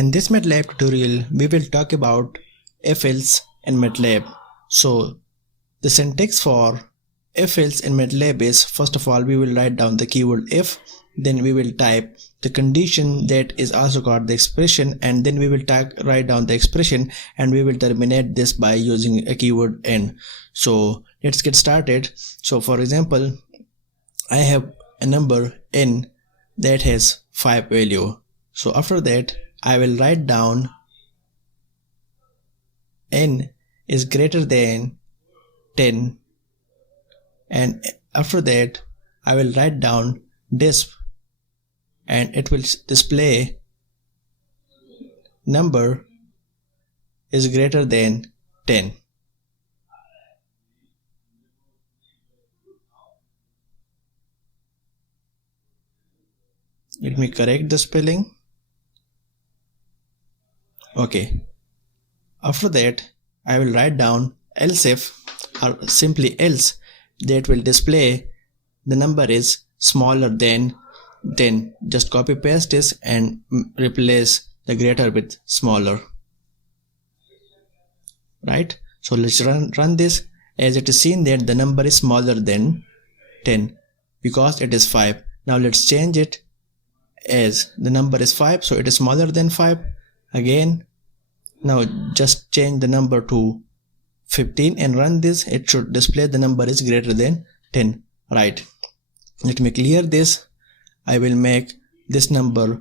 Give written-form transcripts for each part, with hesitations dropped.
In this MATLAB tutorial, we will talk about if-else in MATLAB. So the syntax for if-else in MATLAB is, first of all, we will write down the keyword if, then we will type the condition that is also called the expression, and then we will write down the expression, and we will terminate this by using a keyword and. So let's get started. So for example, I have a number n that has 5 value. So after that, I will write down n is greater than 10, and after that I will write down disp, and it will display number is greater than 10. Let me correct the spelling. Okay. After that, I will write down ELSEIF, or simply else, that will display the number is smaller than 10. Just copy paste this and replace the greater with smaller. Right? So let's run this. As it is seen that the number is smaller than 10 because it is 5. Now let's change it as the number is 5, so it is smaller than 5. Again, now just change the number to 15 and run this. It should display the number is greater than 10. Right. Let me clear this. I will make this number,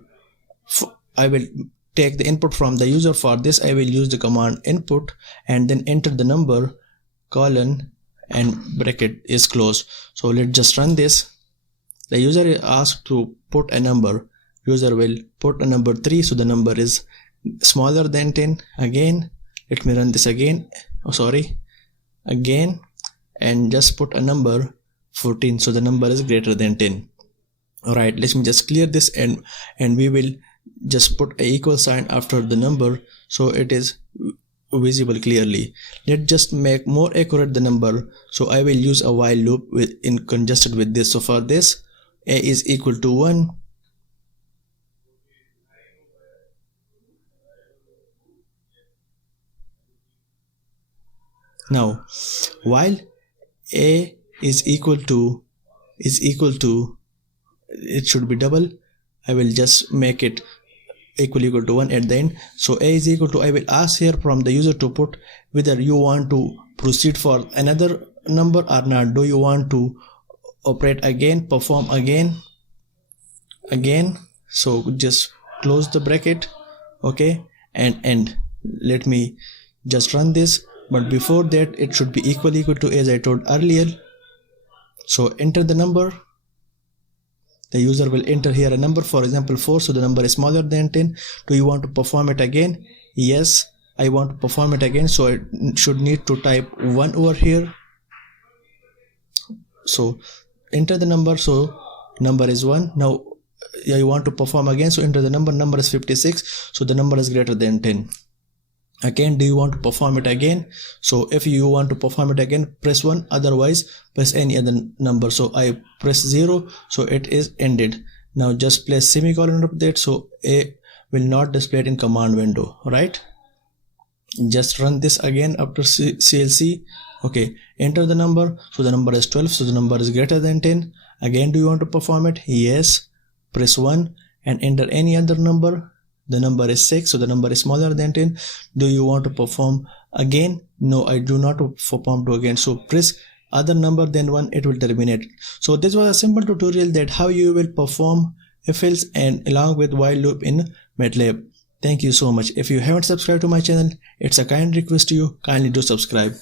I will take the input from the user. For this I will use the command input and then enter the number, colon, and bracket is closed. So let's just run this. The user is asked to put a number. User will put a number 3, so the number is smaller than 10. Again, let me run this again. Again, and just put a number 14, so the number is greater than 10. Alright, let me just clear this, and we will just put a equal sign after the number so it is visible clearly. Let's just make more accurate the number. So I will use a while loop in conjunction with this. So for this, a is equal to 1. Now, while a is equal to, it should be double. I will just make it equal to 1 at the end. So a is equal to, I will ask here from the user to put whether you want to proceed for another number or not. Do you want to operate again, perform again? So just close the bracket, okay, and end. Let me just run this, but before that it should be equal to, as I told earlier. So enter the number. The user will enter here a number, for example 4, so the number is smaller than 10. Do you want to perform it again? Yes, I want to perform it again, so I should need to type 1 over here. So enter the number, so number is 1. Now you want to perform again, so enter the number is 56, so the number is greater than 10. Again, do you want to perform it again? So if you want to perform it again, press 1, otherwise press any other number. So I press 0, so it is ended. Now just place semicolon of that, so a will not display it in command window. Right? Just run this again after CLC. Okay, enter the number, so the number is 12, so the number is greater than 10. Again, do you want to perform it? Yes. Press 1 and enter any other number. The number is 6, so the number is smaller than 10. Do you want to perform again? No, I do not perform to again. So press other number than 1, it will terminate. So this was a simple tutorial that how you will perform if-else and along with while loop in MATLAB. Thank you so much. If you haven't subscribed to my channel, it's a kind request to you, kindly do subscribe.